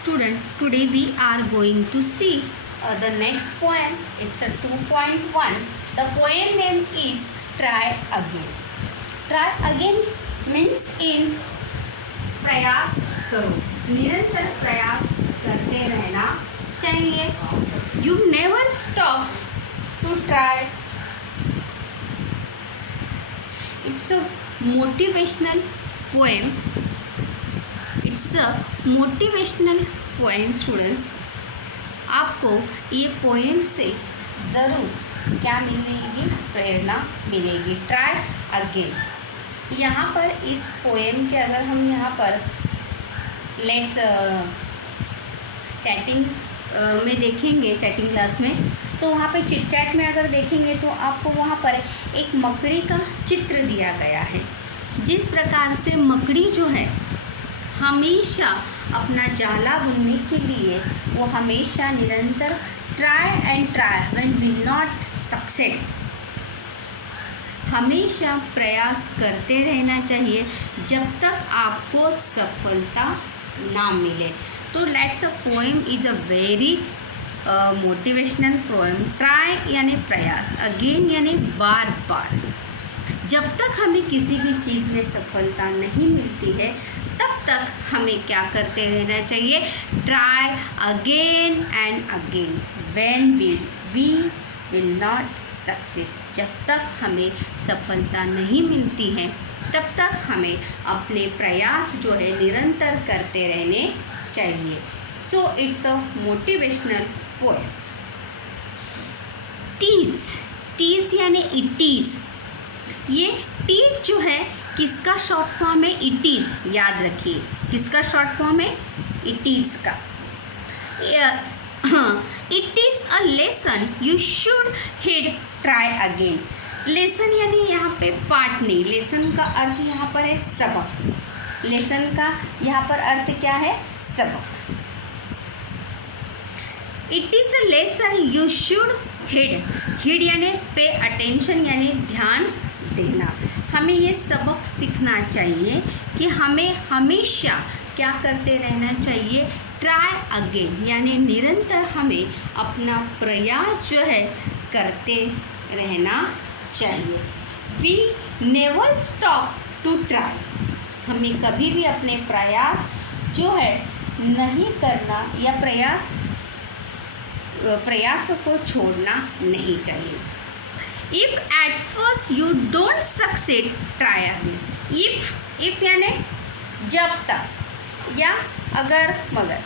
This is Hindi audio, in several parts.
student, today we are going to see the next poem. It's a 2.1. The poem name is Try Again. Try again means is प्रयास करो, निरंतर प्रयास करते रहना चाहिए. You never stop to try. It's a motivational poem. It's a motivational poem students. आपको ये पोएम से ज़रूर क्या मिलेगी, प्रेरणा मिलेगी. Try again. यहाँ पर इस पोएम के अगर हम यहाँ पर लेट्स चैटिंग में देखेंगे, चैटिंग क्लास में, तो वहाँ पे चिट चैट में अगर देखेंगे तो आपको वहाँ पर एक मकड़ी का चित्र दिया गया है. जिस प्रकार से मकड़ी जो है हमेशा अपना जाला बुनने के लिए वो हमेशा निरंतर try and try when will not succeed, हमेशा प्रयास करते रहना चाहिए जब तक आपको सफलता ना मिले. तो let's a poem is a very motivational poem. Try यानी प्रयास, अगेन यानी बार बार. जब तक हमें किसी भी चीज़ में सफलता नहीं मिलती है तब तक हमें क्या करते रहना चाहिए, try again and again. When we will not succeed, जब तक हमें सफलता नहीं मिलती है तब तक हमें अपने प्रयास जो है निरंतर करते रहने चाहिए. So it's a motivational poem. Tease यानी इट इज़. ये टीज जो है किसका शॉर्ट फॉर्म है, इट इज़. याद रखिए किसका शॉर्ट फॉर्म है, इट इज़ का. It is a lesson you should heed try again. Lesson यानी यहाँ पे पाठ नहीं, लेसन का अर्थ यहाँ पर है सबक. लेसन का यहाँ पर अर्थ क्या है, सबक. It is a lesson you should heed. Heed यानी पे अटेंशन यानी ध्यान देना. हमें ये सबक सीखना चाहिए कि हमें हमेशा क्या करते रहना चाहिए, ट्राई अगेन यानी निरंतर हमें अपना प्रयास जो है करते रहना चाहिए. We never stop to try. हमें कभी भी अपने प्रयास जो है नहीं करना या प्रयासों को छोड़ना नहीं चाहिए. If at first you don't succeed, try again. If यानी जब तक या अगर मगर.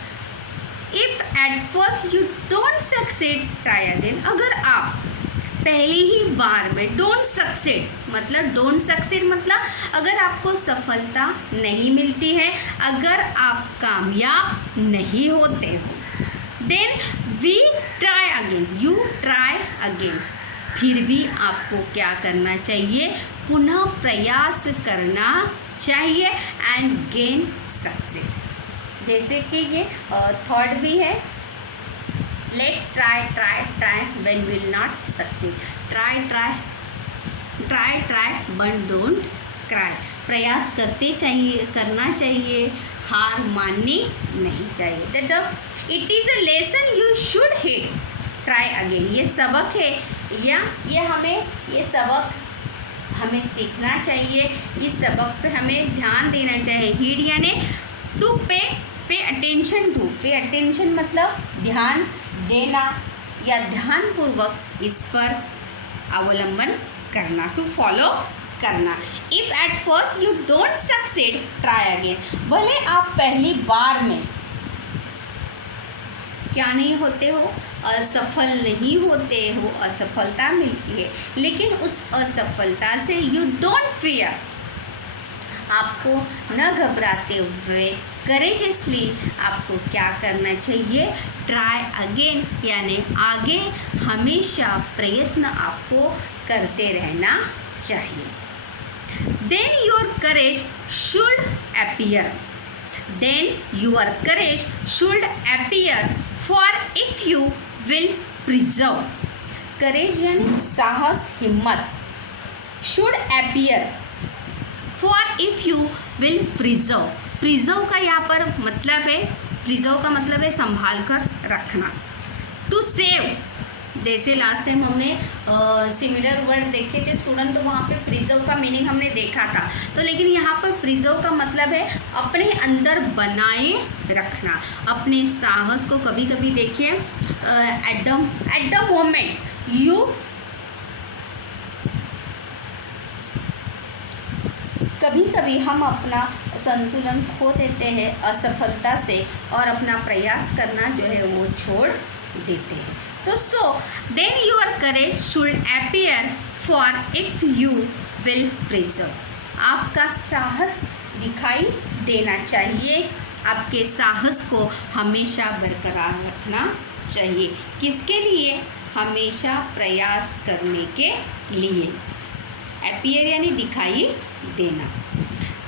If at first you don't succeed, try again. अगर आप पहली ही बार में don't succeed मतलब अगर आपको सफलता नहीं मिलती है, अगर आप कामयाब नहीं होते हो, then we try again. You try again. फिर भी आपको क्या करना चाहिए, पुनः प्रयास करना चाहिए एंड गेन सक्सेड. जैसे कि ये थर्ड भी है, let's try when will not succeed. Try but don't cry. प्रयास करना चाहिए, हार माननी नहीं चाहिए. It is a lesson you should heed try again. ये सबक है या ये सबक हमें सीखना चाहिए. इस सबक पे हमें ध्यान देना चाहिए. हीड यानी to pay attention to. Pay attention मतलब ध्यान देना या ध्यानपूर्वक इस पर अवलंबन करना, टू फॉलो करना. If at first you don't succeed, try again. भले आप पहली बार में क्या नहीं होते हो, असफल नहीं होते हो, असफलता मिलती है, लेकिन उस असफलता से यू डोंट फियर. आपको न घबराते हुए करेजियसली आपको क्या करना चाहिए, ट्राई अगेन यानी आगे हमेशा प्रयत्न आपको करते रहना चाहिए. Then your courage should appear for if you will preserve. Courage यानी साहस, हिम्मत. Should appear for if you will preserve. Preserve का यहाँ पर मतलब है प्रिजर्व का मतलब है संभाल कर रखना। टू सेव, जैसे लास्ट टाइम हमने सिमिलर वर्ड देखे थे स्टूडेंट, तो वहाँ पे प्रिजर्व का मीनिंग हमने देखा था। तो लेकिन यहाँ पर प्रिजर्व का मतलब है अपने अंदर बनाए रखना, अपने साहस को। कभी कभी देखिए एट द मोमेंट यू, कभी कभी हम अपना संतुलन खो देते हैं असफलता से और अपना प्रयास करना जो है वो छोड़ देते हैं। तो so then your courage should appear for if you will preserve, आपका साहस दिखाई देना चाहिए, आपके साहस को हमेशा बरकरार रखना चाहिए। किसके लिए? हमेशा प्रयास करने के लिए। अपीयर यानी दिखाई देना।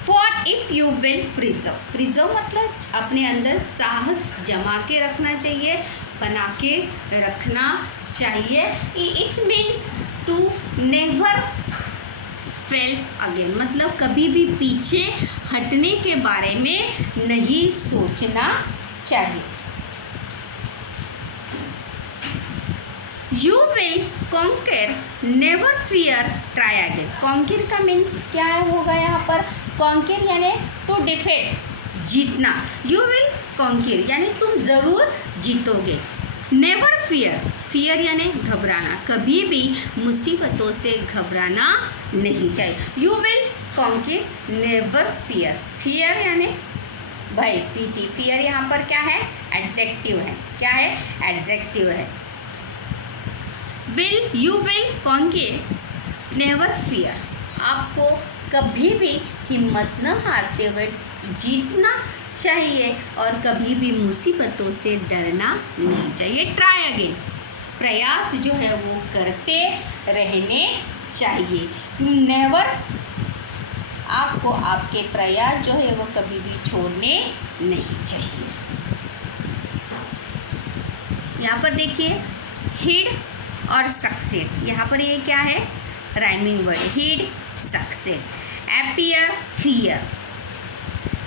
For if you will preserve, preserve मतलब अपने अंदर साहस जमा के रखना चाहिए, बना के रखना चाहिए। It's means to never fail again, मतलब कभी भी पीछे हटने के बारे में नहीं सोचना चाहिए। You will conquer, never fear, try again. Conquer का मीन्स क्या होगा यहाँ पर? कॉन्कर यानी टू डिफीट, जीतना। यू विल कॉन्कर यानी तुम ज़रूर जीतोगे। नेवर फियर, फियर यानी घबराना, कभी भी मुसीबतों से घबराना नहीं चाहिए। You will conquer, never fear, fear यानी भय, भीति। फियर यहाँ पर क्या है? एडजेक्टिव है। क्या है? एडजेक्टिव है। Will, you will conquer, never fear, आपको कभी भी हिम्मत न हारते हुए जीतना चाहिए और कभी भी मुसीबतों से डरना नहीं चाहिए। ट्राई अगेन, प्रयास जो है वो करते रहने चाहिए। यू नेवर, आपको आपके प्रयास जो है वो कभी भी छोड़ने नहीं चाहिए। यहाँ पर देखिए हिड और सक्सेड, यहाँ पर ये क्या है? Rhyming word, heed succeed. Appear fear,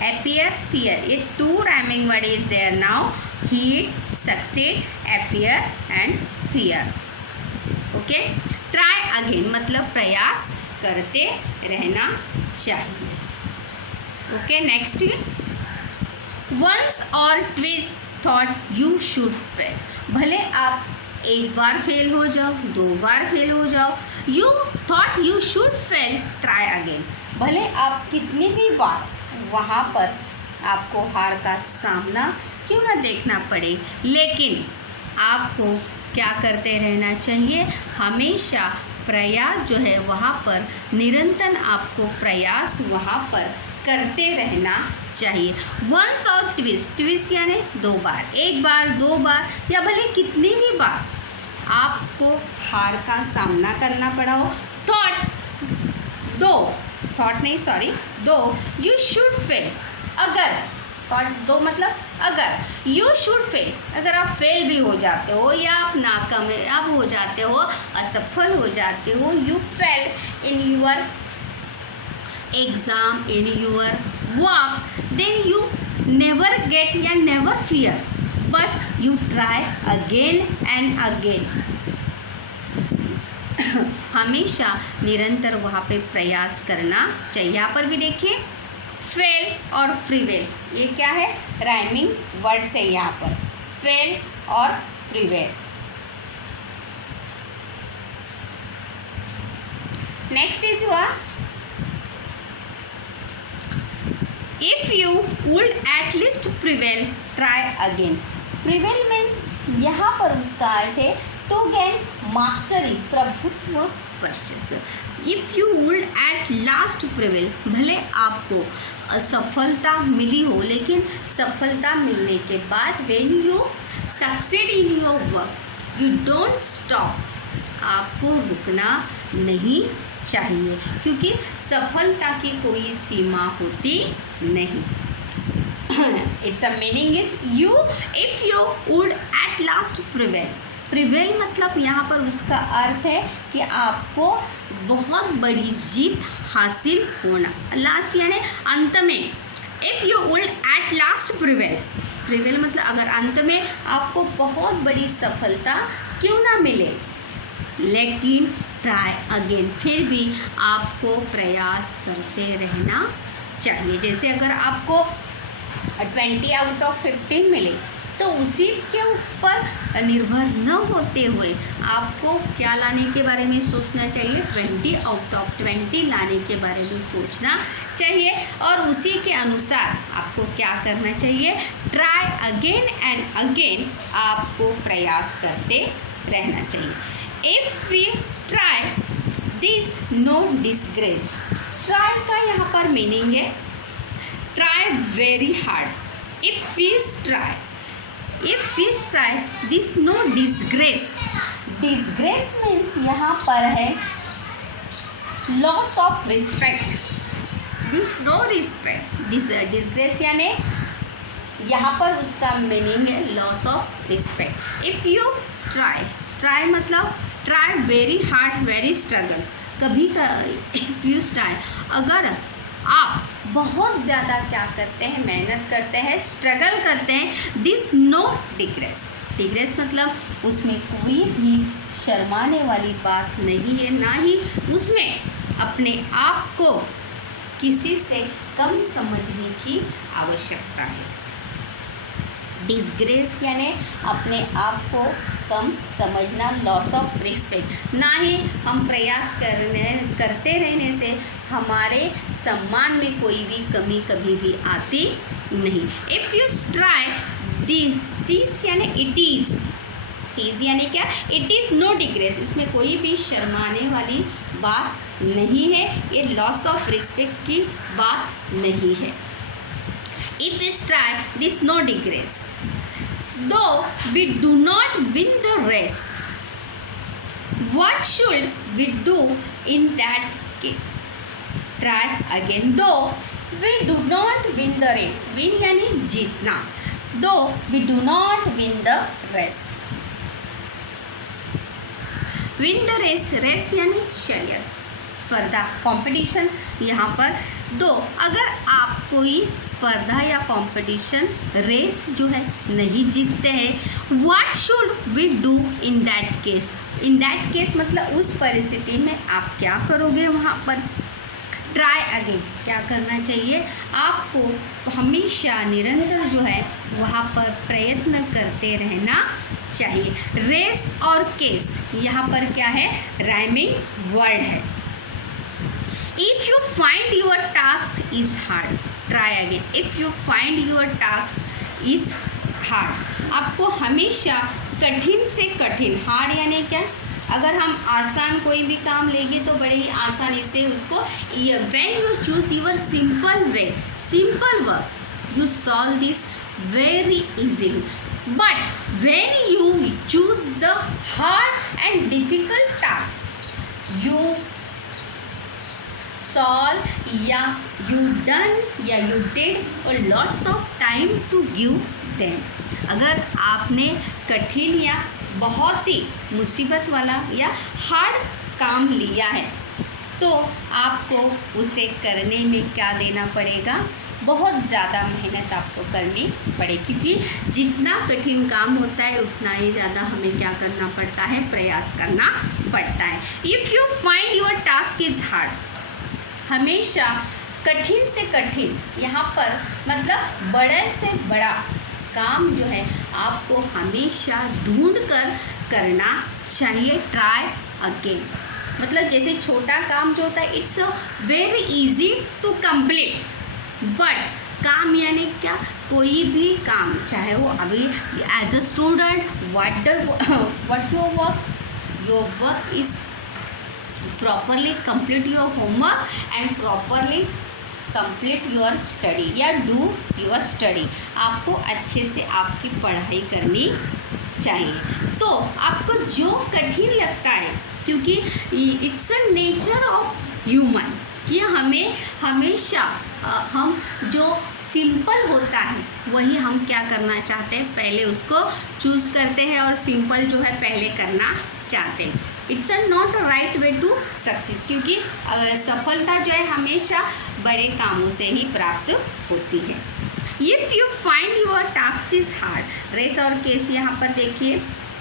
appear fear, ये two rhyming word is there now, heed, succeed, appear and fear. Okay, try again मतलब प्रयास करते रहना चाहिए। Okay, next, once or twice thought you should fail, भले आप एक बार फेल हो जाओ, दो बार फेल हो जाओ, you thought you should fail, try again, भले आप कितनी भी बार वहाँ पर आपको हार का सामना क्यों ना देखना पड़े, लेकिन आपको क्या करते रहना चाहिए? हमेशा प्रयास जो है वहाँ पर निरंतर आपको प्रयास वहाँ पर करते रहना चाहिए। वंस और ट्विस्ट, ट्विस्ट यानी दो बार, एक बार, दो बार या भले कितनी भी बार आपको हार का सामना करना पड़ा हो। दो, यू शुड फेल, अगर, दो मतलब अगर, यू शुड फेल, अगर आप फेल भी हो जाते हो या आप नाकामयाब हो जाते हो, असफल हो जाते हो, you fail in your exam, in your work, then you never get या never fear, but you try again and again, हमेशा निरंतर वहाँ पे प्रयास करना चाहिए। यहाँ पर भी देखिए फेल और प्रिवेल, ये क्या है? राइमिंग वर्ड्स है यहाँ पर, फेल और prevail. Next is what? If you would at least prevail, try again. Prevail means यहाँ पर उसका अर्थ है टू गेन मास्टरी, प्रभुत्व, वर्चस्व। If you would at last prevail, भले आपको असफलता मिली हो, लेकिन सफलता मिलने के बाद when you succeed in your work, you don't stop, आपको रुकना नहीं चाहिए, क्योंकि सफलता की कोई सीमा होती नहीं। It's a meaning is you, if you would at last prevail, prevail मतलब यहाँ पर उसका अर्थ है कि आपको बहुत बड़ी जीत हासिल होना, लास्ट यानी अंत में। If you will at last prevail, prevail मतलब अगर अंत में आपको बहुत बड़ी सफलता क्यों ना मिले, लेकिन ट्राई अगेन, फिर भी आपको प्रयास करते रहना चाहिए। जैसे अगर आपको 20 आउट ऑफ 15 मिले तो उसी के ऊपर निर्भर न होते हुए आपको क्या लाने के बारे में सोचना चाहिए, 20 आउट ऑफ 20 लाने के बारे में सोचना चाहिए और उसी के अनुसार आपको क्या करना चाहिए, ट्राई अगेन एंड अगेन, आपको प्रयास करते रहना चाहिए। If we try this no disgrace, try का यहाँ पर मीनिंग है try very hard. If we try this no disgrace, disgrace means यहाँ पर है loss of respect, this no respect, disgrace यानी यहाँ पर उसका मीनिंग है loss of respect. If you try मतलब try very hard, very struggle, कभी का इफ़ यू ट्राई, अगर आप बहुत ज़्यादा क्या करते हैं, मेहनत करते हैं, स्ट्रगल करते हैं, दिस नो डिग्रेस, डिग्रेस मतलब उसमें कोई भी शर्माने वाली बात नहीं है, ना ही उसमें अपने आप को किसी से कम समझने की आवश्यकता है। डिसग्रेस यानी अपने आप को कम समझना, लॉस ऑफ रिस्पेक्ट, ना ही हम प्रयास करते रहने से हमारे सम्मान में कोई भी कमी कभी भी आती नहीं। इफ़ यू ट्राई दिस यानी इट इज़ यानी क्या, इट इज़ नो डिग्रेस, इसमें कोई भी शर्माने वाली बात नहीं है, ये लॉस ऑफ रिस्पेक्ट की बात नहीं है। If we try this no digress, though we do not win the race, what should we do in that case? Try again, though we do not win the race, win यानी जीतना, though we do not win the race, win the race, race यानी शर्यत, स्पर्धा, कंपटीशन। यहाँ पर दो, अगर आप कोई स्पर्धा या कंपटीशन रेस जो है नहीं जीतते हैं, what should we do in that case, in that case मतलब उस परिस्थिति में आप क्या करोगे, वहाँ पर ट्राई अगेन, क्या करना चाहिए, आपको हमेशा निरंतर जो है वहाँ पर प्रयत्न करते रहना चाहिए। रेस और केस यहाँ पर क्या है, राइमिंग वर्ड है। If you find your task is hard, try again. If you find your task is hard, आपको हमेशा कठिन से कठिन, हार्ड यानी क्या, अगर हम आसान कोई भी काम लेंगे तो बड़े ही आसानी से उसको, when you choose your simple way, simple work, you solve this very easily. But when you choose the hard and difficult task, you solve या you done या you did और lots of time to give them। अगर आपने कठिन या बहुत ही मुसीबत वाला या हार्ड काम लिया है तो आपको उसे करने में क्या देना पड़ेगा, बहुत ज़्यादा मेहनत आपको करनी पड़ेगी, क्योंकि जितना कठिन काम होता है उतना ही ज़्यादा हमें क्या करना पड़ता है, प्रयास करना पड़ता है। If you find your task is hard, हमेशा कठिन से कठिन, यहाँ पर मतलब बड़े से बड़ा काम जो है आपको हमेशा ढूंढ कर करना चाहिए। ट्राई अगेन मतलब जैसे छोटा काम जो होता है it's very easy to complete, but काम यानी क्या, कोई भी काम, चाहे वो अभी as a student what your work is properly complete your homework and properly complete your study या डू योर स्टडी, आपको अच्छे से आपकी पढ़ाई करनी चाहिए। तो आपको जो कठिन लगता है, क्योंकि it's a nature of human, ये हमें हमेशा हम जो सिंपल होता है वही हम क्या करना चाहते हैं, पहले उसको चूज़ करते हैं और सिंपल जो है पहले करना चाहते हैं। It's a not a right way to success, क्योंकि सफलता जो है हमेशा बड़े कामों से ही प्राप्त होती है। If you find your task is hard, race और केस यहाँ पर देखिए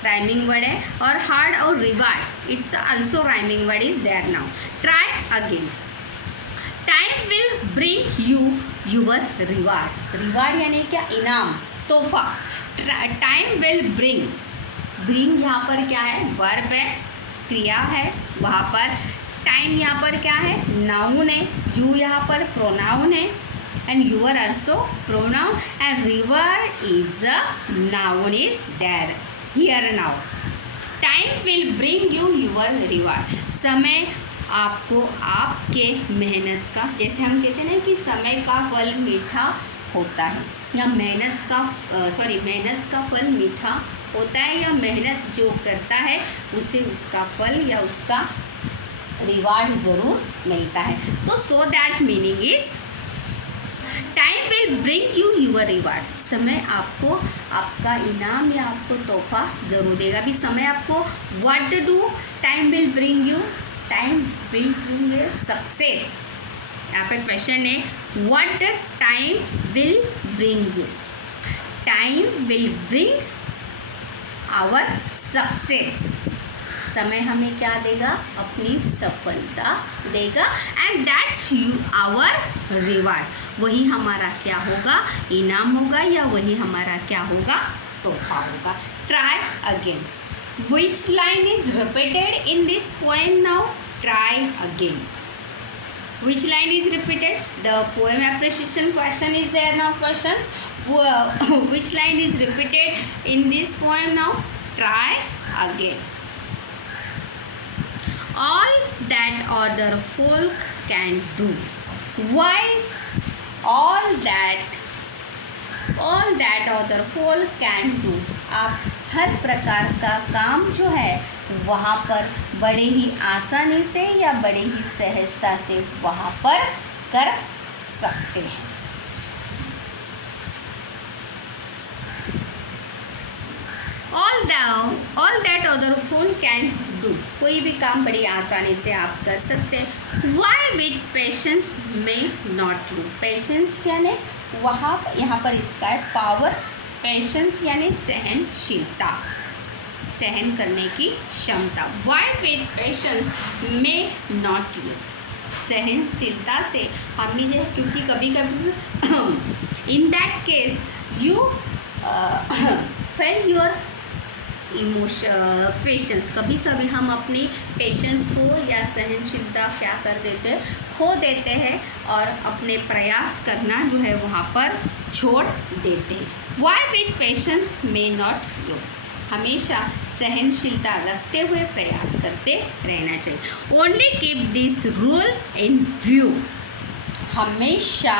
राइमिंग वर्ड है, और हार्ड और reward it's also rhyming word is there now. Try again. Time will bring you your reward. Reward यानी क्या? इनाम, तोहफा. Time will bring. ब्रिंग यहाँ पर क्या है? वर्ब है, क्रिया है वहाँ पर. टाइम यहाँ पर क्या है? नाउन है. यू यहाँ पर प्रोनाउन है, and you are also pronoun, and river is a noun is there here now. Time will bring you your reward. समय आपको आपके मेहनत का, जैसे हम कहते हैं ना कि समय का फल मीठा होता है, या मेहनत का फल मीठा होता है, या मेहनत जो करता है उसे उसका फल या उसका रिवार्ड ज़रूर मिलता है. तो so that meaning is time will bring you your reward. समय आपको आपका इनाम या आपको तोहफा ज़रूर देगा. अभी समय आपको what do time will bring you. Time will bring you success. यहाँ पे क्वेश्चन है what time will bring you. Time will bring our success. समय हमें क्या देगा? अपनी सफलता देगा. And that's you our reward. वही हमारा क्या होगा? इनाम होगा, या वही हमारा क्या होगा? तोहफा होगा. Try again. Which line is repeated in this poem now? Try again. Which line is repeated? The poem appreciation question is there now. Questions. Which line is repeated in this poem now? Try again. All that other folk can do. Why? All that other folk can do. आप हर प्रकार का काम जो है वहाँ पर बड़े ही आसानी से या बड़े ही सहजता से वहाँ पर कर सकते हैं. all that other folk can do. कोई भी काम बड़ी आसानी से आप कर सकते हैं. Why with patience may not you. Patience यानी वहाँ यहाँ पर इसका है पावर. पेशेंस यानी सहनशीलता, सहन करने की क्षमता. Why with patience may not you. सहनशीलता से हम भी जो, क्योंकि कभी कभी इन that case you fail your patience. कभी कभी हम अपनी पेशेंस को या सहनशीलता क्या कर देते हैं? खो देते हैं और अपने प्रयास करना जो है वहाँ पर छोड़ देते हैं. Why with patience may not you. हमेशा सहनशीलता रखते हुए प्रयास करते रहना चाहिए. Only keep this rule in view. हमेशा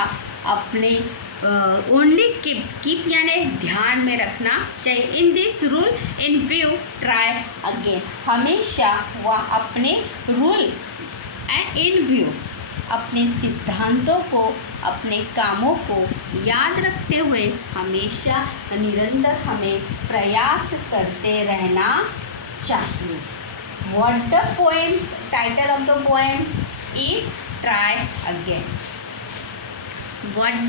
अपने ओनली कीप यानी ध्यान में रखना चाहिए. In this rule in view try again. हमेशा वह अपने रूल इन व्यू, अपने सिद्धांतों को, अपने कामों को याद रखते हुए हमेशा निरंतर हमें प्रयास करते रहना चाहिए. What the poem, title of the poem is try again. What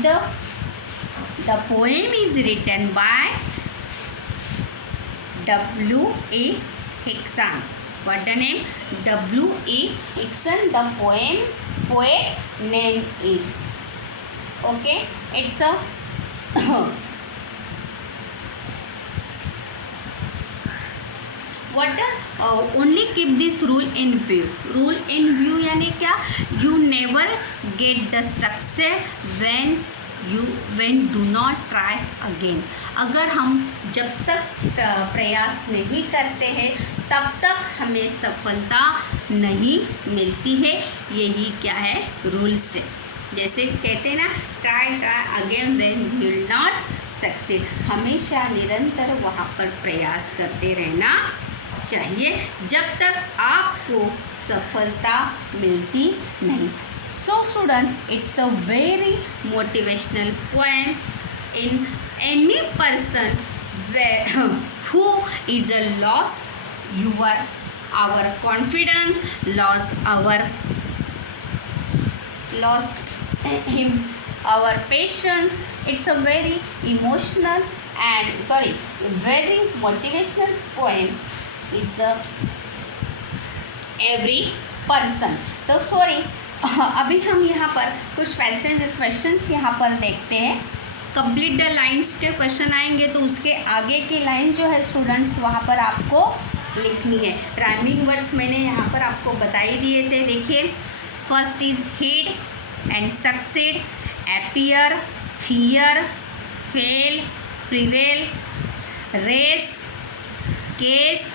the poem is written by W.A. Hickson. What the name? W.A. Hickson. The poet name is. Okay, it's a what the only keep this rule in view. Rule in view यानी क्या? You never get the success when do not try again. अगर हम जब तक प्रयास नहीं करते हैं तब तक हमें सफलता नहीं मिलती है. यही क्या है? रूल से. जैसे कहते हैं ना, try again when you will not succeed. हमेशा निरंतर वहाँ पर प्रयास करते रहना चाहिए जब तक आपको सफलता मिलती नहीं. So students, it's a very motivational poem in any person who is a loss our confidence, lost him our patience. It's a very emotional and very motivational poem. It's a every person. तो अभी हम यहाँ पर कुछ क्वेश्चंस यहाँ पर देखते हैं. कंप्लीट द लाइन्स के क्वेश्चन आएंगे, तो उसके आगे की लाइन जो है स्टूडेंट्स वहाँ पर आपको लिखनी है. राइमिंग वर्ड्स मैंने यहाँ पर आपको बता ही दिए थे. देखिए, first is heed and succeed, appear, fear, fail, prevail, race, case,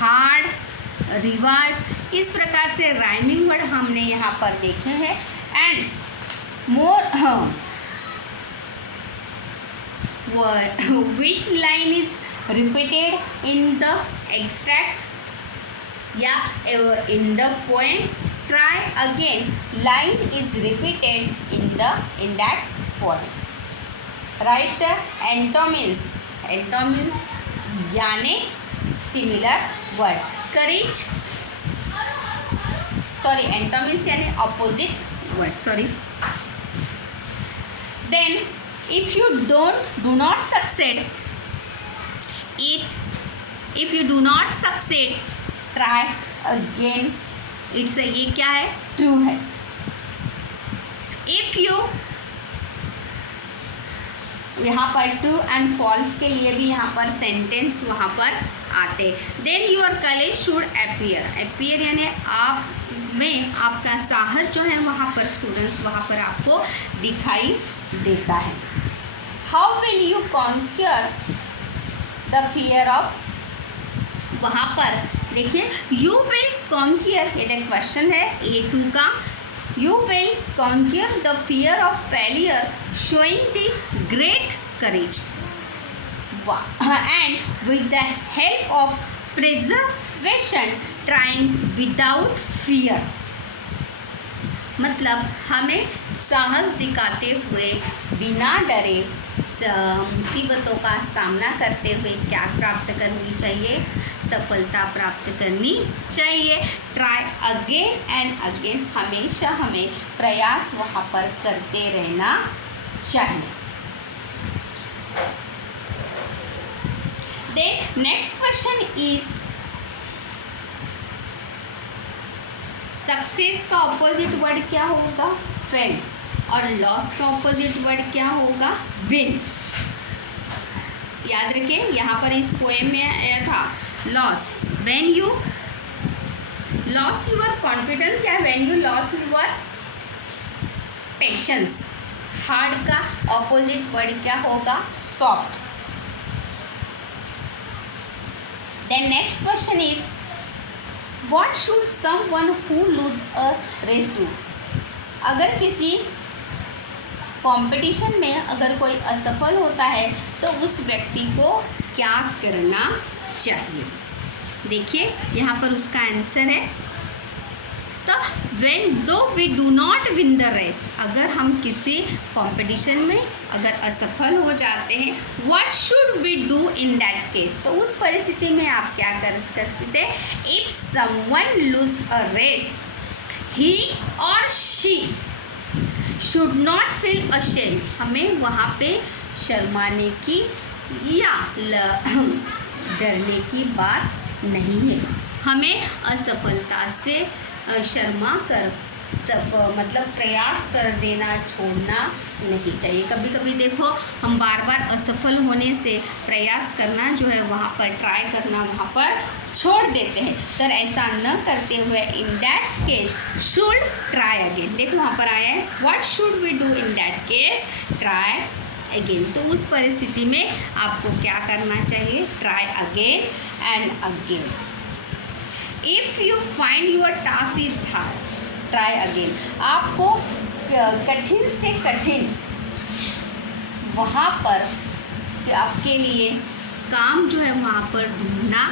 hard, reward. इस प्रकार से राइमिंग वर्ड हमने यहाँ पर देखे हैं. And more which line is repeated in the extract या in the poem. Try again. Line is repeated in that poem. Write the antonyms. Antonyms यानी similar word. Courage. Antonyms यानी opposite word. Then if you do not succeed, if you do not succeed, try again. It's ये क्या है? True है. If you यहाँ पर ट्रू एंड फॉल्स के लिए भी यहाँ पर सेंटेंस वहाँ पर आते. Then your courage should appear यानी आप में आपका साहस जो है वहाँ पर स्टूडेंट्स वहाँ पर आपको दिखाई देता है. How will you conquer the fear of, वहाँ पर देखिए यू विल कॉन्क्यर, ये क्वेश्चन है A2 का. You will conquer the fear of failure, showing the great courage, and with the help of preservation, trying without fear. मतलब हमें साहस दिखाते हुए बिना डरे मुसीबतों का सामना करते हुए क्या प्राप्त करनी चाहिए? सफलता प्राप्त करनी चाहिए. ट्राई अगेन एंड अगेन, हमेशा हमें प्रयास वहाँ पर करते रहना चाहिए. Then next question is success का ऑपोजिट वर्ड क्या होगा? फेल. और लॉस का ऑपोजिट वर्ड क्या होगा? विन. याद रखिए, यहाँ पर इस पोएम में आया था loss. When you loss your confidence या when you loss your patience. Hard का ऑपोजिट वर्ड क्या होगा? Soft. Then next question is what should someone who lose a race do. अगर किसी कंपटीशन में अगर कोई असफल होता है तो उस व्यक्ति को क्या करना चाहिए? देखिए यहाँ पर उसका आंसर है. तो when though we do not win the race, अगर हम किसी कंपटीशन में अगर असफल हो जाते हैं, what should we do in that case. तो उस परिस्थिति में आप क्या कर सकते हैं? If someone lose a race, he और she should not feel ashamed. हमें वहाँ पे शर्माने की या डरने की बात नहीं है. हमें असफलता से शर्मा कर मतलब प्रयास कर देना छोड़ना नहीं चाहिए. कभी कभी देखो हम बार बार असफल होने से प्रयास करना जो है वहाँ पर ट्राई करना वहाँ पर छोड़ देते हैं. तो ऐसा न करते हुए in that case should try again. देखो वहाँ पर आया है what should we do in that case? Try again. तो उस परिस्थिति में आपको क्या करना चाहिए? Try again and again. If you find your task is hard, try again. आपको कठिन से कठिन वहाँ पर आपके लिए काम जो है वहाँ पर ढूंढना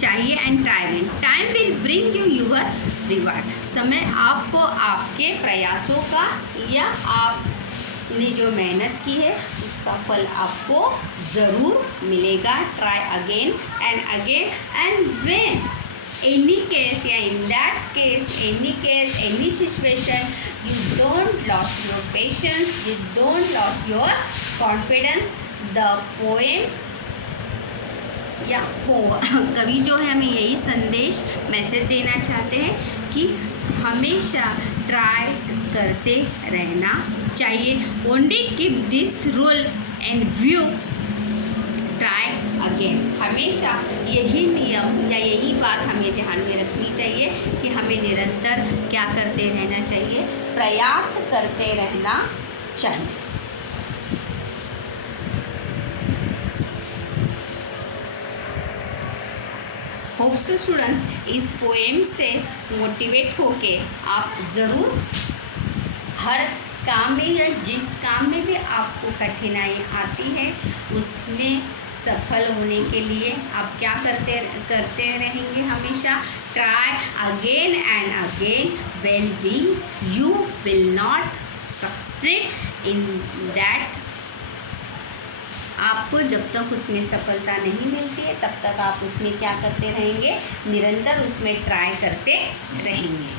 चाहिए. And try again. Time will bring you your reward. समय आपको आपके प्रयासों का या आपने जो मेहनत की है उसका फल आपको ज़रूर मिलेगा. Try again and again. And when any case या in that case any situation you don't lose your patience, you don't lose your confidence. The poem या कवि जो है हमें यही संदेश मैसेज देना चाहते हैं कि हमेशा ट्राई करते रहना चाहिए. Only keep this rule and view, try again. हमेशा यही नियम या यही बात हमें ध्यान में रखनी चाहिए कि हमें निरंतर क्या करते रहना चाहिए, प्रयास करते रहना चाहिए. होप सो स्टूडेंट्स इस पोएम से मोटिवेट होके आप ज़रूर हर काम में या जिस काम में भी आपको कठिनाई आती है उसमें सफल होने के लिए आप क्या करते रहेंगे, हमेशा try again and again. When you will not succeed in that, आपको जब तक उसमें सफलता नहीं मिलती है तब तक आप उसमें क्या करते रहेंगे, निरंतर उसमें ट्राई करते रहेंगे.